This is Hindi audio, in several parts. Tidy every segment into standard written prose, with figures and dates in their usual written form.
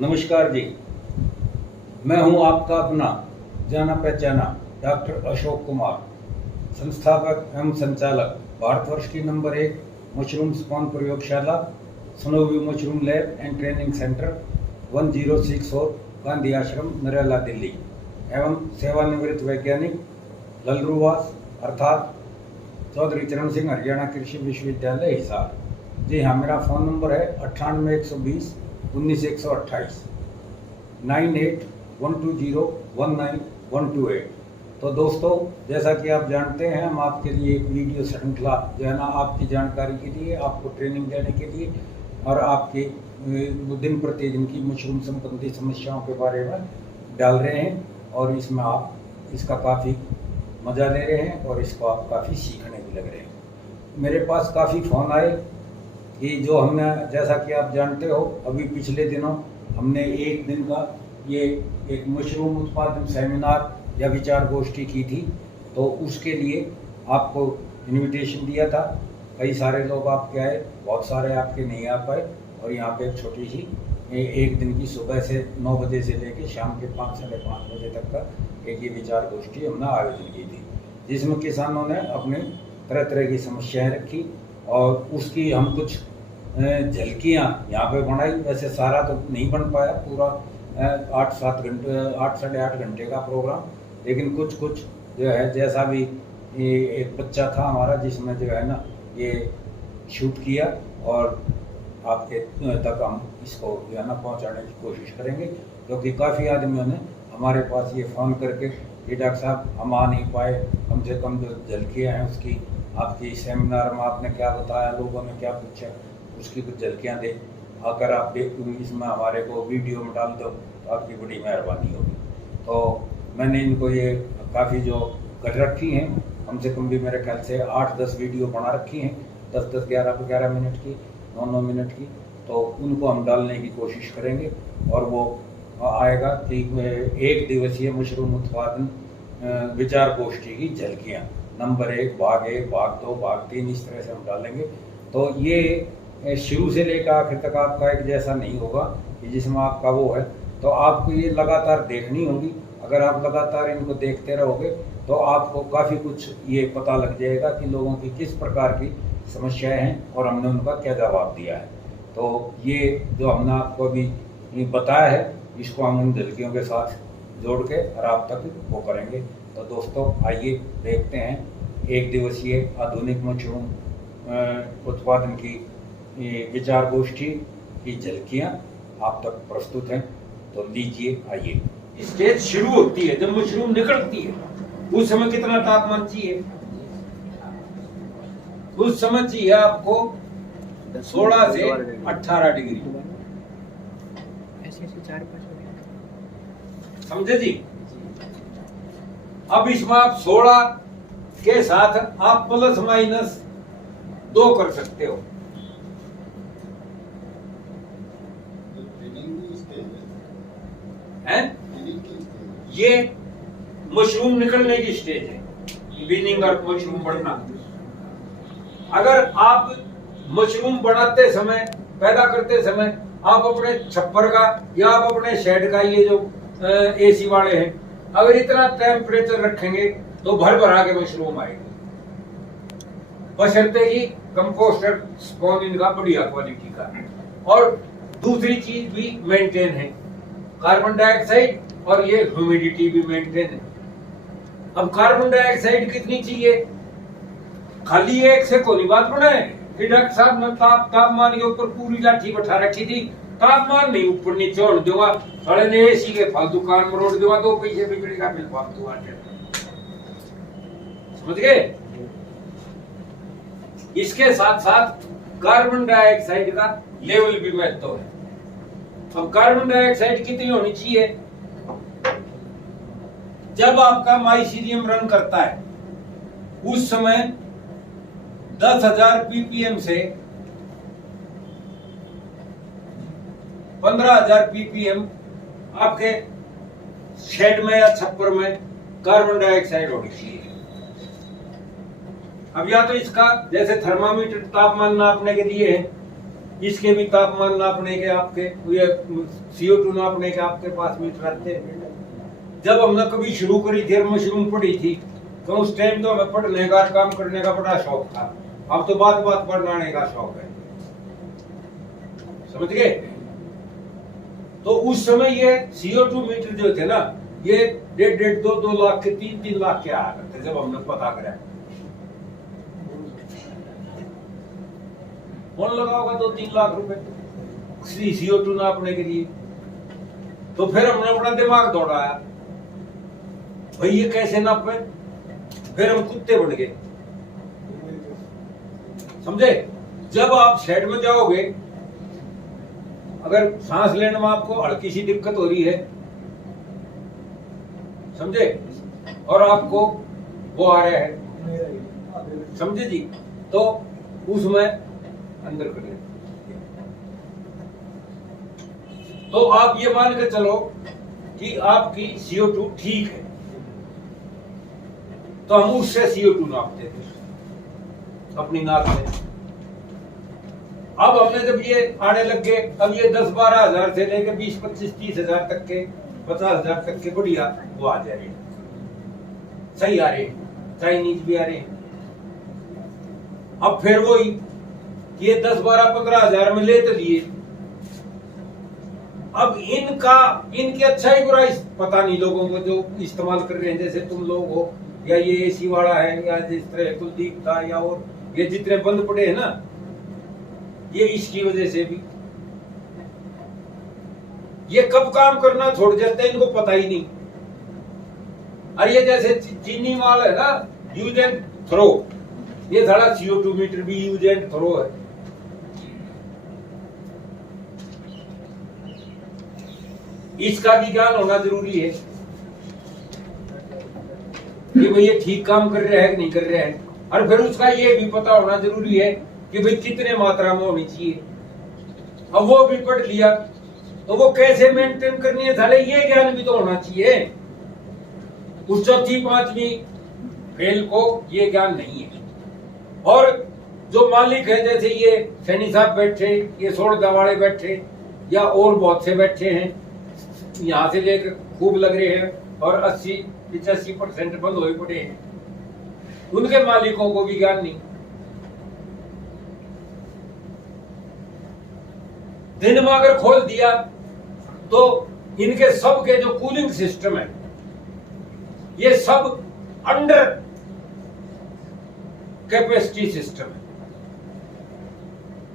नमस्कार जी। मैं हूं आपका अपना जाना पहचाना डॉक्टर अशोक कुमार, संस्थापक एवं संचालक भारतवर्ष की नंबर 1 मशरूम स्पॉन प्रयोगशाला snowy mushroom lab and training centre 1064 Gandhi आश्रम नरेला दिल्ली एवं सेवानिवृत्त वैज्ञानिक ललरूवास अर्थात चौधरी चरण सिंह हरियाणा कृषि विश्वविद्यालय हिसार। जी हाँ, मेरा फ़ोन नंबर है 98 120 19 128 98 120 19 128। तो दोस्तों, जैसा कि आप जानते हैं, हम आपके लिए एक वीडियो श्रृंखला जो है ना, आपकी जानकारी के लिए, आपको ट्रेनिंग देने के लिए और आपके दिन प्रतिदिन की मशरूम संबंधी समस्याओं के बारे में डाल रहे हैं और इसमें आप इसका काफ़ी मज़ा ले रहे हैं और इसको आप काफ़ी सीखने भी लग रहे हैं। मेरे पास काफ़ी फ़ोन आए कि जो हमने, जैसा कि आप जानते हो, अभी पिछले दिनों हमने एक दिन का ये एक मशरूम उत्पादन सेमिनार या विचार गोष्ठी की थी, तो उसके लिए आपको इनविटेशन दिया था। कई सारे लोग आपके आए, बहुत सारे आपके नहीं आ पाए और यहाँ पे एक छोटी सी एक दिन की सुबह से 9 बजे से लेकर शाम के 5 साढ़े 5 बजे तक का एक ये विचार गोष्ठी हमने आयोजन की थी, जिसमें किसानों ने अपनी तरह तरह की समस्याएं रखी और उसकी हम कुछ झलकियाँ यहाँ पे बनाई। वैसे सारा तो नहीं बन पाया पूरा 8-7 घंटे 8 साढ़े 8 घंटे का प्रोग्राम, लेकिन कुछ कुछ जो है, जैसा भी एक बच्चा था हमारा जिसमें जो है ना ये शूट किया और आपके तक हम इसको जो है ना पहुँचाने की कोशिश करेंगे, क्योंकि काफ़ी आदमियों ने हमारे पास ये फ़ोन करके कि डॉक्टर साहब हम आ नहीं पाए, कम से कम जो झलकियाँ हैं उसकी, आपकी सेमिनार में आपने क्या बताया, लोगों ने क्या पूछा, उसकी कुछ झलकियाँ दे अगर आप इसमें हमारे को वीडियो में डाल दो तो आपकी बड़ी मेहरबानी होगी। तो मैंने इनको ये काफ़ी जो कर रखी हैं, कम से कम भी मेरे ख्याल से 8-10 वीडियो बना रखी हैं, 10-10 11-11 मिनट की, 9-9 मिनट की। तो उनको हम डालने की कोशिश करेंगे और वो आएगा कि 1 दिवसीय मशरूम उत्पादन विचार गोष्ठी की झलकियाँ नंबर 1 भाग 1 भाग 2 भाग 3 इस तरह से हम डालेंगे। तो ये शुरू से लेकर आखिर तक आपका एक जैसा नहीं होगा कि जिसमें आपका वो है, तो आपको ये लगातार देखनी होगी। अगर आप लगातार इनको देखते रहोगे तो आपको काफ़ी कुछ ये पता लग जाएगा कि लोगों की किस प्रकार की समस्याएं हैं और हमने उनका क्या जवाब दिया है। तो ये जो हमने आपको अभी बताया है, इसको हम उन झलकियों के साथ जोड़ के और आप तक वो करेंगे। तो दोस्तों, आइए देखते हैं 1 दिवसीय आधुनिक मशरूम उत्पादन की विचार गोष्ठी की झलकियाँ आप तक प्रस्तुत हैं। तो लीजिए, आइए। स्टेज शुरू होती है जब मशरूम निकलती है, उस समय कितना तापमान चाहिए? उस समय चाहिए आपको 16 से 18 डिग्री। समझे जी? अब इसमें आप 16 के साथ आप ±2 कर सकते हो। हैं? ये मशरूम निकलने की स्टेज है, बीनिंग और मशरूम बढ़ना। अगर आप मशरूम बढ़ाते समय, पैदा करते समय, आप अपने छप्पर का या आप अपने शेड का, ये जो एसी वाले हैं, अगर इतना टेम्परेचर रखेंगे तो भर भरा के मशरूम आएगी, बशर्ते ही कंपोस्टर स्पॉन इनका बढ़िया क्वालिटी का है। और दूसरी चीज भी मेंटेन है, कार्बन डाइऑक्साइड और ये ह्यूमिडिटी भी मेंटेन है। अब कार्बन डाइऑक्साइड कितनी चाहिए? खाली एक से कोई बात बनाए कि डॉक्टर साहब ने तापमान के ऊपर पूरी लाठी बैठा रखी थी, तापमान नहीं ऊपर नीचे होने दूंगा, साले ने एसी के फालतू कान मरोड़ दूंगा, 2 पैसे बिगड़ी का बिल फालतू आ जाए। समझ गए? इसके साथ साथ कार्बन डाइऑक्साइड का लेवल भी महत्व है। अब कार्बन डाइऑक्साइड कितनी होनी चाहिए? जब आपका माइसीलियम रन करता है उस समय 10,000 पीपीएम से 15,000 पीपीएम आपके शेड में या छप्पर में कार्बन डाइऑक्साइड होनी चाहिए। अब या तो इसका जैसे थर्मामीटर तापमान नापने के लिए है, इसके भी तापमान नापने के आपके, ये CO2 नापने के आपके पास मीटर आते हैं। जब हमने कभी शुरू करी थी और मशरूम पढ़ी थी तो उस टाइम तो हमें पढ़ने का काम करने का बड़ा शौक था। अब तो बात बात बनाने का शौक है, समझ गए? तो उस समय ये CO2 मीटर जो थे ना, ये 1.5 2 लाख के 3 लाख के आ रहे थे जब हमने पता करा। कौन लगा होगा 2-3 लाख रुपए CO2 नापने के लिए? तो फिर हमने अपना दिमाग दौड़ाया, भाई ये कैसे नापे? फिर हम कुत्ते बन गए, समझे? जब आप शेड में जाओगे, अगर सांस लेने में आपको हल्की सी दिक्कत हो रही है, समझे, और आपको वो आ रहा है, समझे जी, तो उसमें अंदर कर ले। तो आप ये मान के चलो कि आपकी CO2 ठीक है, तो हम उससे CO2 नापते थे अपनी नाक में। अब हमने जब ये आने लग गए, अब ये 10-12 हजार से लेकर 20-25-30 हजार तक के, 50 हजार तक के बढ़िया वो आ जा रहे हैं, सही आ रहे हैं, चाइनीज भी आ रहे हैं। अब फिर वही ये 10-12-15 हजार में ले तो लिए। अब इनकी अच्छाई बुराई पता नहीं लोगों को जो इस्तेमाल कर रहे हैं, जैसे तुम लोग हो, या ये AC वाला है, या जिस तरह कुलदीप था, या और ये जितने बंद पड़े हैं ना, ये इसकी वजह से भी ये कब काम करना छोड़ जाते हैं इनको पता ही नहीं। और ये जैसे चीनी माल है ना, यूज एंड थ्रो, ये सारा CO2 मीटर भी यूज एंड थ्रो है। इसका भी ज्ञान होना जरूरी है कि भाई ये ठीक काम कर रहे हैं कि नहीं कर रहे हैं, और फिर उसका ये भी पता होना जरूरी है कि भाई कितने मात्रा में होनी चाहिए। अब वो भी पढ़ लिया तो वो कैसे मेंटेन करनी है, साले ये ज्ञान भी तो होना चाहिए। उस 4वीं-5वीं फेल को ये ज्ञान नहीं है। और जो मालिक है, जैसे ये सैनी साहब बैठे, ये 16 वाले बैठे, या और बहुत से बैठे हैं, यहाँ से लेकर खूब लग रहे हैं और 80-85% बंद हुए पड़े हैं, उनके मालिकों को भी ज्ञान नहीं। दिन में अगर खोल दिया तो इनके सब के जो कूलिंग सिस्टम है, ये सब अंडर कैपेसिटी सिस्टम है।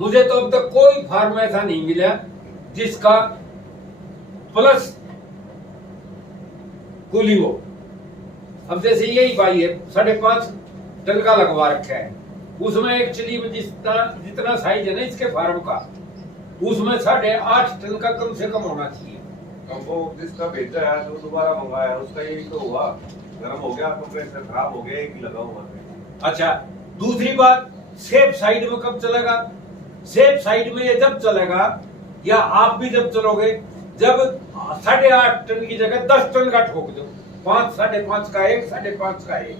मुझे तो अब तक कोई फार्म ऐसा नहीं मिला जिसका प्लस कूलिंग हो। अब जैसे यही भाई है, 5.5 टन का लगवा रखा है, उसमें एक्चुअली में जितना साइज है ना इसके फार्म का, उसमें 8.5 टन का कम से कम होना चाहिए। वो जिसका भेजा है जो दोबारा मंगाया उसका यही तो हुआ, गर्म हो गया, कंप्रेसर खराब हो गया, एक ही लगा हुआ है। अच्छा, दूसरी बात, सेफ साइड में कब चलेगा? सेफ साइड में ये जब चलेगा, या आप भी जब चलोगे, जब 8.5 टन की जगह 10 टन का ठोक दो, 5, 5.5 का एक, 5.5 का एक।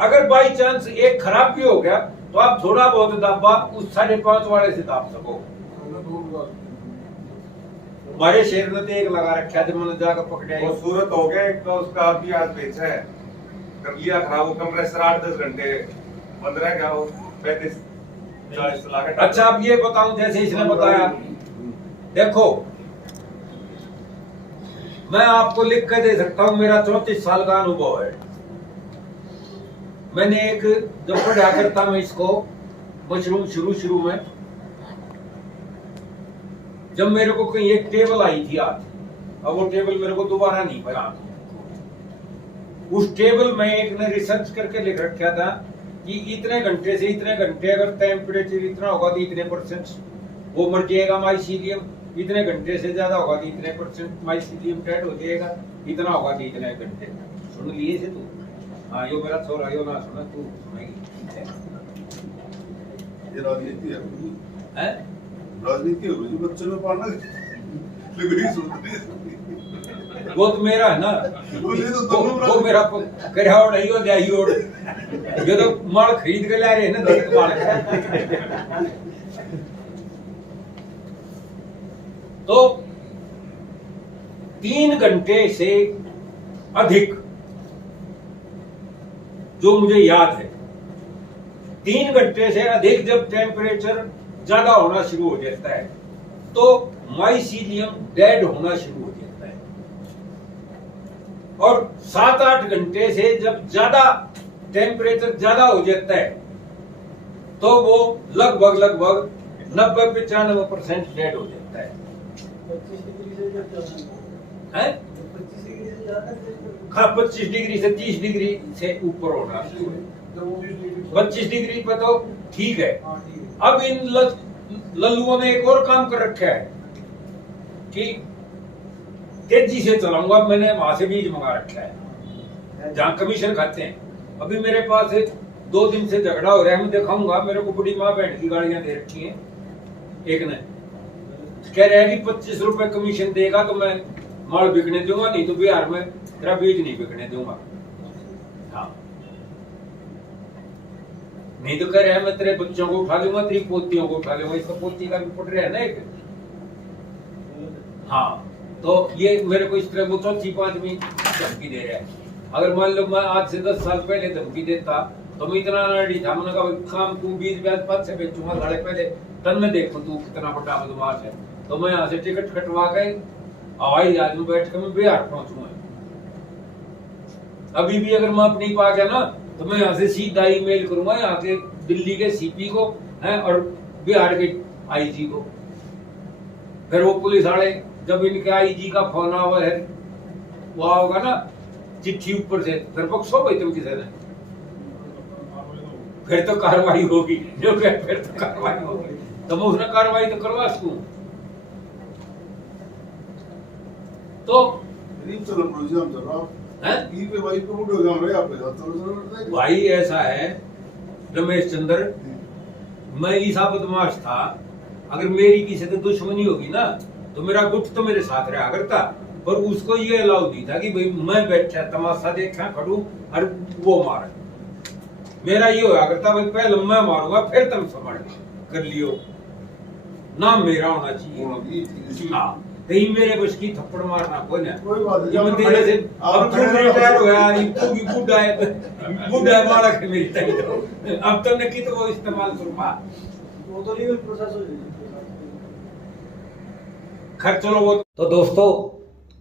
अगर बाई चांस एक खराब भी हो गया तो आप थोड़ा बहुत दाबा उस 5.5 वाले से दाब सको। हमारे शहर में तो एक लगा रखा जब मैंने जाकर पकड़ा, वो सूरत हो गया एक, तो उसका अभी आज बेचा है, कर लिया खराब, वो कंप्रेसर 8-10 घंटे बंद रह गया, वो 35-40 लाख। अच्छा, अब ये बताऊं, जैसे इसने बताया, देखो मैं आपको लिख कर दे सकता हूं, मेरा 34 साल का अनुभव है। मैंने एक जब पढ़ा करता मैं इसको मशरूम शुरू में, जब मेरे को कहीं एक टेबल आई थी आज, अब वो टेबल मेरे को दोबारा नहीं पड़ा, उस टेबल में एक ने रिसर्च करके लिख रखा था कि इतने घंटे से इतने घंटे अगर टेम्परेचर इतना होगा तो इतने % वो मर जाएगा माइसीलियम, इतने घंटे से ज्यादा होगा तो इतने % माइसीलियम डेड हो जाएगा, इतना होगा तो इतने घंटे। सुन लिए से तू? हाँ, यो मेरा छोरा, यो ना सुना तू सुनेगी। ये राजनीति है, राजनीति है जी, बच्चे में पढ़ना वो तो मेरा है ना, वो मेरा करियावड़ है, यो जाइयोड़, ये तो माल खरीद के ला रहे हैं ना, देख माल तो 3 घंटे से अधिक, जो मुझे याद है, 3 घंटे से अधिक जब टेम्परेचर ज्यादा होना शुरू हो जाता है तो माइसीलियम डेड होना शुरू हो जाता है। और 7-8 घंटे से जब ज्यादा टेम्परेचर ज्यादा हो जाता है तो वो लगभग 90-95% डेड हो जाता है। 25 डिग्री से 30 डिग्री से ऊपर होना शुरू है। 25 डिग्री पे तो ठीक है। अब इन लल्लुओं ने एक और काम कर रखा है कि तेजी से चलाऊंगा। मैंने वहां से बीज मंगा रखा है जहां कमीशन खाते हैं। अभी मेरे पास 2 दिन से झगड़ा हो रहा है, मैं दिखाऊंगा। मेरे को बुढ़ी माँ बहन की गाड़ियां दे रखी हैं। एक ने कह रहा है कि 25 रुपए कमीशन देगा तो मैं माल बिकने दूंगा, नहीं तो बिहार में तेरा बीज नहीं बिकने दूंगा। हाँ, नहीं तो कह रहा है मैं तेरे बच्चों को उठा लूंगा, तेरी पोतियों को उठा लूंगा। इसका पोती का भी पड़ रहा है ना एक। हाँ, तो ये मेरे को इस तरह वो 4-5वीं धमकी दे रहा है। अगर मान लो मैं आज से 10 साल पहले धमकी देता तो मैं इतना नडी था। मैंने कहा काम तू 20 ब्याज 5 से बेचूंगा, साढ़े पहले तन में देखो तू कितना बड़ा बदमाश है। तो मैं यहाँ से टिकट कटवा के हवाई जहाज में बैठ कर मैं बिहार पहुंचूंगा। अभी भी अगर मैं अपनी पा गया ना तो मैं यहाँ से सीधा ईमेल करूंगा यहाँ के दिल्ली के सीपी को है और बिहार के आईजी को। फिर वो पुलिस वाले जब इनके आईजी का फोन आवा है वो होगा ना चिट्ठी ऊपर से, फिर बक्सो भाई तुम किसी ने, फिर तो कार्रवाई होगी। जो फिर तो कार्रवाई होगी तो मैं उसने कार्रवाई तो करवा सकूं। तो भाई ऐसा है रमेश चंद्र, मैं ईसा बदमाश था। अगर मेरी किसी से दुश्मनी होगी ना तो मेरा गुट तो मेरे साथ रहा करता, पर उसको ये अलाउ नहीं था कि भाई मैं बैठा तमाशा देखा खड़ू और वो मारे। मेरा ये होया करता भाई पहले मैं मारूंगा फिर तुम समझ कर लियो, नाम मेरा होना चाहिए। हाँ, कहीं मेरे बस की थप्पड़ मारना कोई ना। जब तेरे से अब तू रिटायर होया, तू भी बूढ़ा है मारा के मेरी तरी तो अब तो न की तो वो इस्तेमाल करूंगा। वो तो लीगल प्रोसेस हो जाएगी। खैर चलो वो तो दोस्तों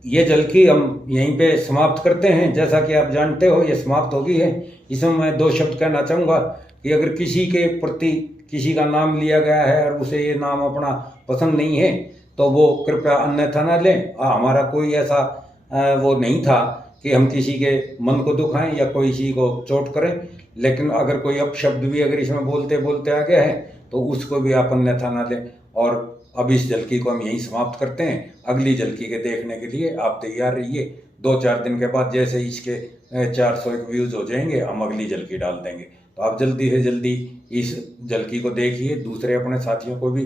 ये झलकी हम यहीं पे समाप्त करते हैं। जैसा कि आप जानते हो ये समाप्त हो गई है। इसमें मैं 2 शब्द कहना चाहूँगा कि अगर किसी के प्रति किसी का नाम लिया गया है और उसे ये नाम अपना पसंद नहीं है तो वो कृपया अन्यथा न लें। हमारा कोई ऐसा वो नहीं था कि हम किसी के मन को दुखाएं या कोई किसी को चोट करें। लेकिन अगर कोई अपशब्द भी अगर इसमें बोलते बोलते आ गया है तो उसको भी आप अन्यथा न लें। और अब इस झलकी को हम यहीं समाप्त करते हैं। अगली झलकी के देखने के लिए आप तैयार रहिए। 2-4 दिन के बाद जैसे इसके 401 व्यूज हो जाएंगे हम अगली झलकी डाल देंगे। तो आप जल्दी से जल्दी इस झलकी को देखिए, दूसरे अपने साथियों को भी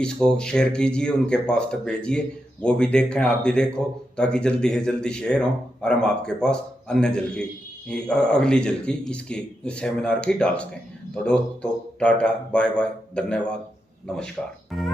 इसको शेयर कीजिए, उनके पास तक भेजिए, वो भी देखें आप भी देखो, ताकि जल्दी से जल्दी शेयर हो और हम आपके पास अन्य झलकी अगली झलकी इसकी सेमिनार की डाल सकें। तो दोस्तों टाटा बाय बाय, धन्यवाद, नमस्कार।